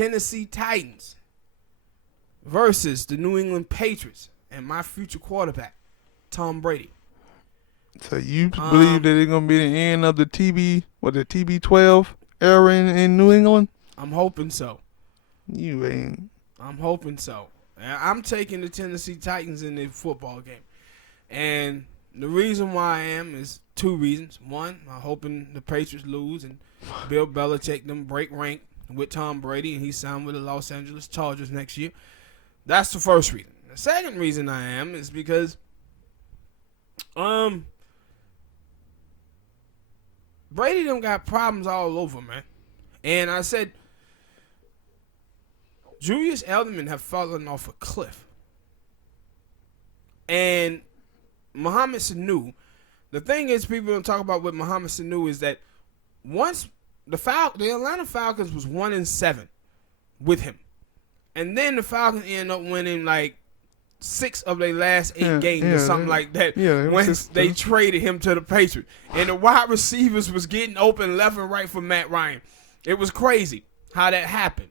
Tennessee Titans versus the New England Patriots and my future quarterback, Tom Brady. So you believe that it's gonna be the end of the TB12 era in New England? I'm hoping so. You ain't. I'm hoping so. I'm taking the Tennessee Titans in the football game. And the reason why I am is two reasons. One, I'm hoping the Patriots lose and Bill Belichick them break rank with Tom Brady and he signed with the Los Angeles Chargers next year. That's the first reason. The second reason I am is because Brady done got problems all over, man. And I said Julius Edelman have fallen off a cliff. And Mohamed Sanu, the thing is people don't talk about with Mohamed Sanu is that once the Atlanta Falcons was 1-7 with him. And then the Falcons ended up winning like 6 of their last 8 games or something like that when they traded him to the Patriots. And the wide receivers was getting open left and right for Matt Ryan. It was crazy how that happened.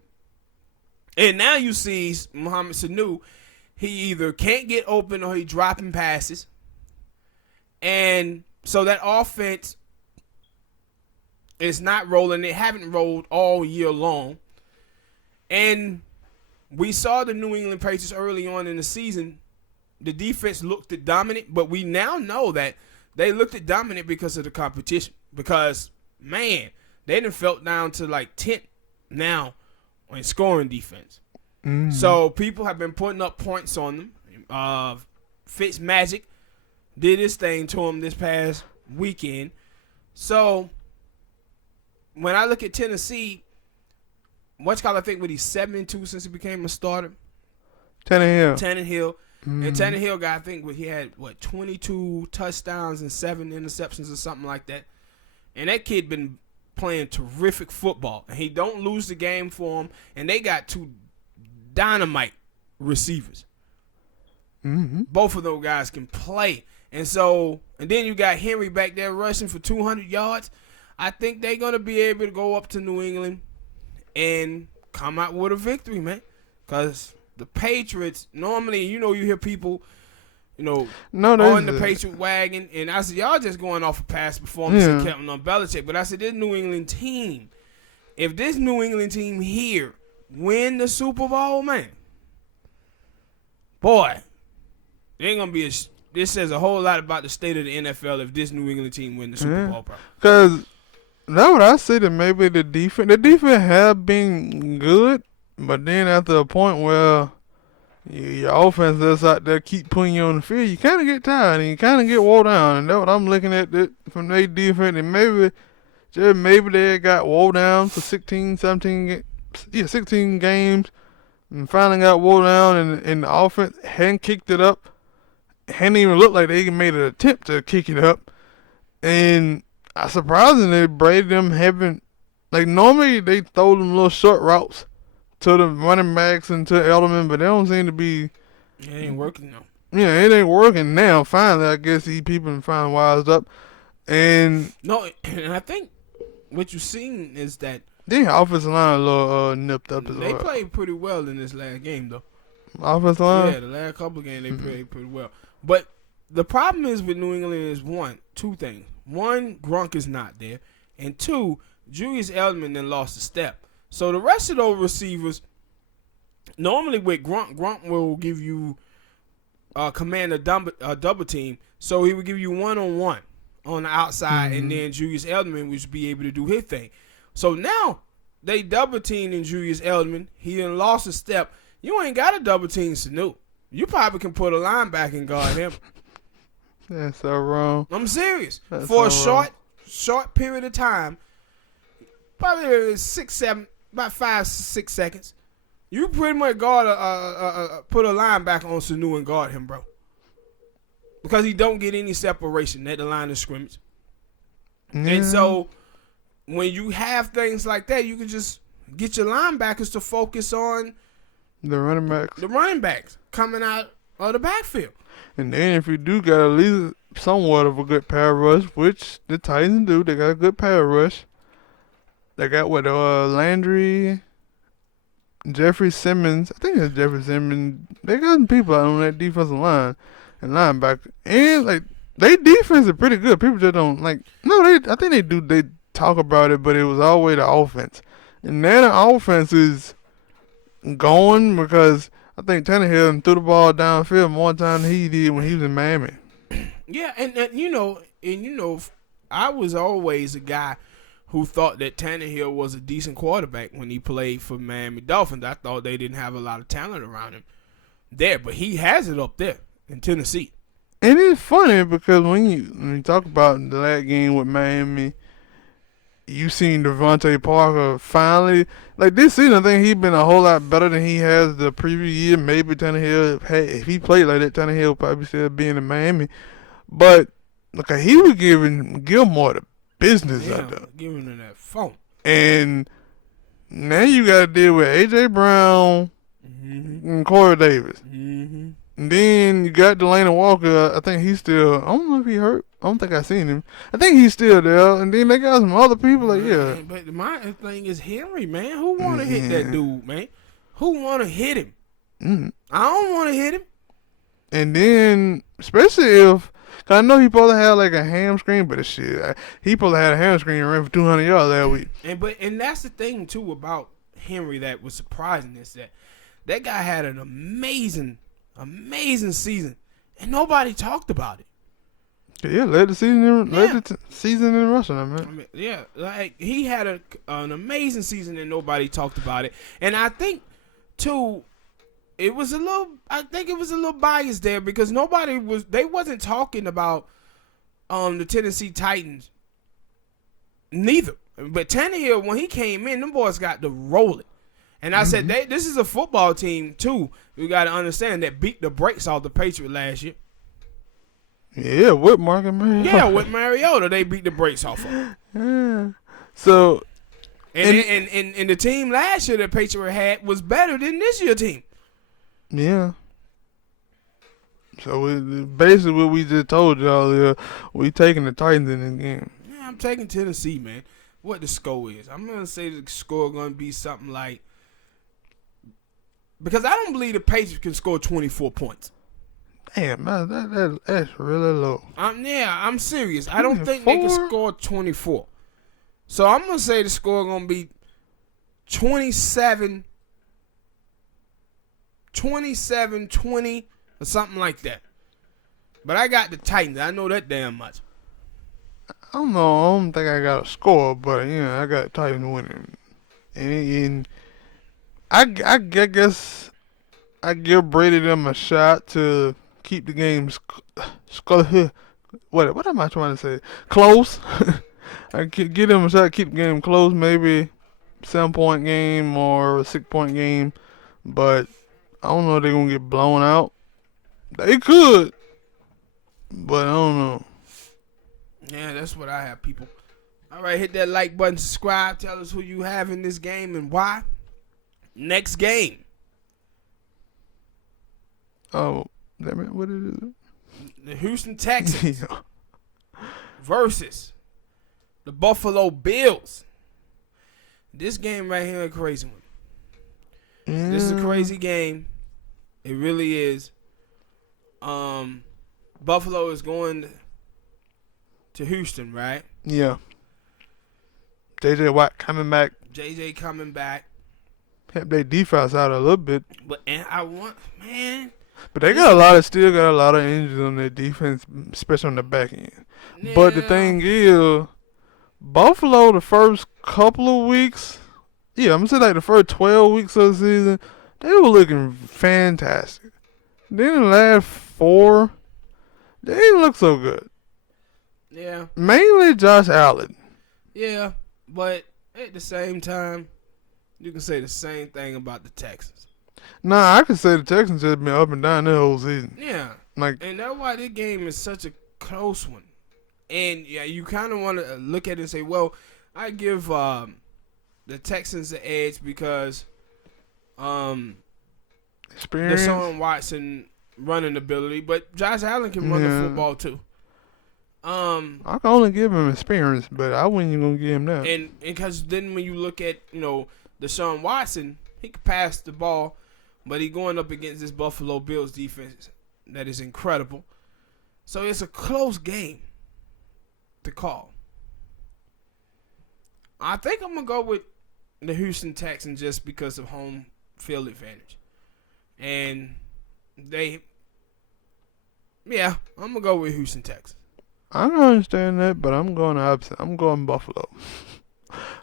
And now you see Mohamed Sanu, he either can't get open or he dropping passes. And so that offense is not rolling. They haven't rolled all year long. And we saw the New England Patriots early on in the season. The defense looked dominant, but we now know that they looked dominant because of the competition. Because, man, they done felt down to like 10th now in scoring defense. Mm-hmm. So people have been putting up points on them. Fitzmagic did his thing to him this past weekend. So when I look at Tennessee, I think what he's 7-2 since he became a starter. Tannehill. Mm-hmm. And Tannehill got, I think he had 22 touchdowns and 7 interceptions or something like that. And that kid been playing terrific football. And he don't lose the game for him. And they got 2 dynamite receivers. Mm-hmm. Both of those guys can play. And then you got Henry back there rushing for 200 yards. I think they're going to be able to go up to New England and come out with a victory, man. Because the Patriots, normally, you hear people, on the Patriot wagon. And I said, y'all just going off a past performance and counting on Belichick. But I said, this New England team, if this New England team here win the Super Bowl, man, boy, there ain't going to be this says a whole lot about the state of the NFL if this New England team win the Super Bowl, bro. Because that's what I say that maybe the defense have been good, but then after a point where your offense just out there keep putting you on the field, you kind of get tired and you kind of get wore down. And that's what I'm looking at from their defense. And maybe they got wore down for 16 games and finally got wore down and the offense hadn't kicked it up. Hadn't even looked like they even made an attempt to kick it up. And surprisingly, Brady them haven't, normally they throw them little short routes to the running backs and to Edelman, but they don't seem to be. It ain't working now. Yeah, it ain't working now. Finally, I guess these people finally wised up. And I think what you've seen is that the offensive line a little nipped up as well. They played pretty well in this last game, though. Offensive line? Yeah, the last couple of games they played pretty well. But the problem is with New England is two things. One, Gronk is not there. And 2, Julius Edelman then lost a step. So the rest of those receivers, normally with Gronk will give you command a double team. So he would give you one-on-one on the outside, and then Julius Edelman would be able to do his thing. So now they double teaming Julius Edelman. He done lost a step. You ain't got to double team Sanu. You probably can put a linebacker and guard him. That's so wrong. I'm serious. For a short period of time, probably 5-6 seconds, you pretty much guard put a linebacker on Sanu and guard him, bro. Because he don't get any separation at the line of scrimmage. Yeah. And so when you have things like that, you can just get your linebackers to focus on the running backs. The running backs coming out of the backfield. And then if you do got at least somewhat of a good power rush, which the Titans do, they got a good power rush. They got Landry, Jeffrey Simmons. I think it's Jeffrey Simmons. They got some people out on that defensive line and linebacker, and like they defense is pretty good. People just don't like. No, I think they do. They talk about it, but it was always the offense, and now the offense is going because I think Tannehill threw the ball downfield more time than he did when he was in Miami. Yeah, and I was always a guy who thought that Tannehill was a decent quarterback when he played for Miami Dolphins. I thought they didn't have a lot of talent around him there, but he has it up there in Tennessee. And it's funny because when you talk about the last game with Miami, you seen Devontae Parker finally, like this season, I think he's been a whole lot better than he has the previous year. Maybe Tannehill, if he played like that, Tannehill probably still being in Miami. But look, he was giving Gilmore the business out there. Giving him that phone. And now you got to deal with A.J. Brown and Corey Davis. Mm-hmm. And then you got Delanie Walker. I think he's still, I don't know if he hurt. I don't think I seen him. I think he's still there. And then they got some other people like, yeah. But my thing is Henry, man. Who want to hit that dude, man? Who want to hit him? Mm-hmm. I don't want to hit him. And then, especially if, cause I know he probably had like a hamstring, but shit, he probably had a hamstring and ran for 200 yards that week. And that's the thing too about Henry that was surprising is that guy had an amazing season, and nobody talked about it. Yeah, led the season in rushing, man. Like he had an amazing season and nobody talked about it. And I think too, it was a little biased there because they wasn't talking about the Tennessee Titans neither. But Tannehill, when he came in, them boys got to rolling. And I said, this is a football team too. We got to understand that beat the brakes off the Patriots last year. Yeah, with Marcus Mariota. Yeah, with Mariota, they beat the brakes off of him. Yeah. So, and the team last year that Patriots had was better than this year's team. Yeah. So basically what we just told y'all, we taking the Titans in this game. Yeah, I'm taking Tennessee, man. What the score is? I'm gonna say the score gonna be something like, because I don't believe the Patriots can score 24 points. Damn, man, that's really low. I'm serious. I don't think they can score 24. So I'm going to say the score going to be 27, 20, or something like that. But I got the Titans. I know that damn much. I don't know. I don't think I got a score, but, I got Titans winning. And I guess I give Brady them a shot to keep the game what am I trying to say? Close. I could give them a shot to keep the game close, maybe 7-point game or a 6-point game. But I don't know if they're gonna get blown out. They could, but I don't know. Yeah, that's what I have, people. All right, hit that like button, subscribe, tell us who you have in this game and why. Next game. Oh, what is it? The Houston Texans versus the Buffalo Bills. This game right here is a crazy one. Yeah. This is a crazy game. It really is. Buffalo is going to Houston, right? Yeah. J.J. Watt coming back. J.J. coming back. Help their defense out a little bit. But they still got a lot of injuries on their defense, especially on the back end. Yeah. But the thing is, Buffalo, the first couple of weeks, I'm going to say like the first 12 weeks of the season, they were looking fantastic. Then the last 4, they didn't look so good. Yeah. Mainly Josh Allen. Yeah, but at the same time, you can say the same thing about the Texans. Nah, I can say the Texans have been up and down their whole season. Yeah. And that's why this game is such a close one. And you kind of want to look at it and say, well, I give the Texans the edge because experience. Deshaun Watson running ability, but Josh Allen can run the football too. I can only give him experience, but I wouldn't even gonna give him that. And because then when you look at Deshaun Watson, He can pass the ball, but he going up against this Buffalo Bills defense that is incredible. So it's a close game to call. I think I'm going to go with the Houston Texans just because of home field advantage. And I'm going to go with Houston Texans. I don't understand that, but I'm going opposite. I'm going Buffalo.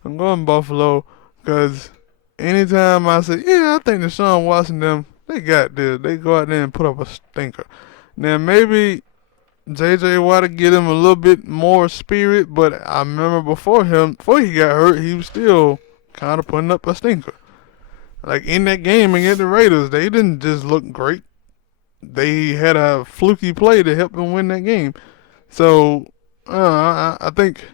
I'm going Buffalo because anytime I say, I think Deshaun Watson, they got this. They go out there and put up a stinker. Now, maybe J.J. Watt to get him a little bit more spirit, but I remember before he got hurt, he was still kind of putting up a stinker. Like in that game against the Raiders, they didn't just look great. They had a fluky play to help them win that game. So, I think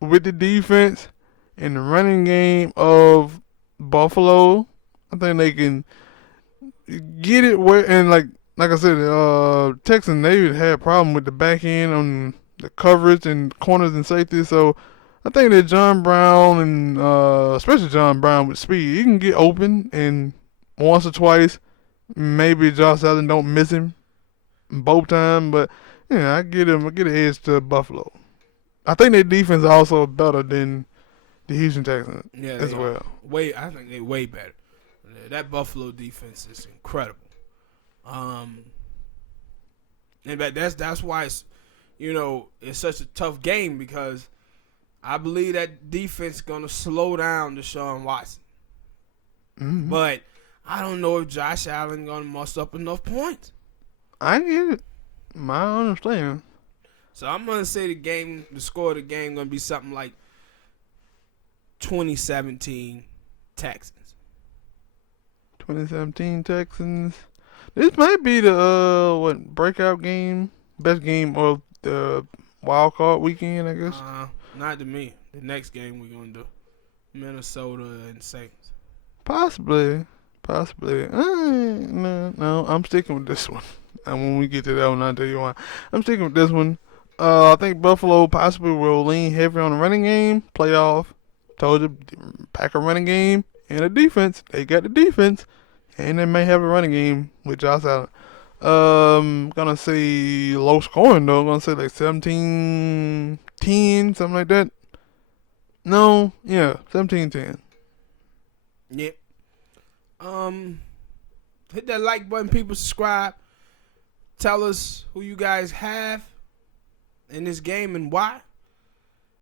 with the defense and the running game of Buffalo, I think they can get it where, and like I said, Texans, they had a problem with the back end on the coverage and corners and safety. So I think that John Brown and especially John Brown with speed, he can get open, and once or twice, maybe Josh Allen don't miss him both times, but I get an edge to Buffalo. I think their defense is also better than the Houston Texans as well. I think they're way better. That Buffalo defense is incredible. And that's why it's such a tough game, because I believe that defense is gonna slow down Deshaun Watson. Mm-hmm. But I don't know if Josh Allen gonna muster up enough points. I get it. I understand. So I'm gonna say the score of the game gonna be something like 2017 Texans. 2017 Texans. This might be the breakout game, best game of the wild card weekend, I guess. Not to me. The next game we're gonna do, Minnesota and Saints. Possibly. No, I'm sticking with this one. And when we get to that one, I'll tell you why. I'm sticking with this one. I think Buffalo possibly will lean heavy on the running game. Playoff. Told you, Packer running game and a defense. They got the defense. And they may have a running game with Josh Allen. Gonna say low scoring though. Gonna say like 17-10, something like that. No, 17-10. Yep. Hit that like button, people. Subscribe. Tell us who you guys have in this game and why.